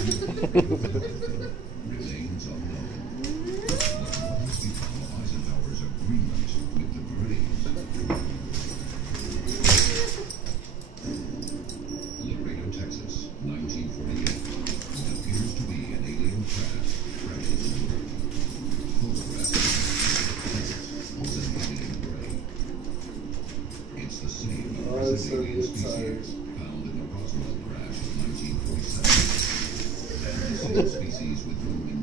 Remains unknown. What has become of Eisenhower's agreement with the Greys? Laredo, Texas, 1948. What appears to be an alien craft crashes to Earth. Photographed was an alien Grey. It's the same as an alien species found in the Roswell crash of 1947. And the same species with whom